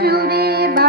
Judeva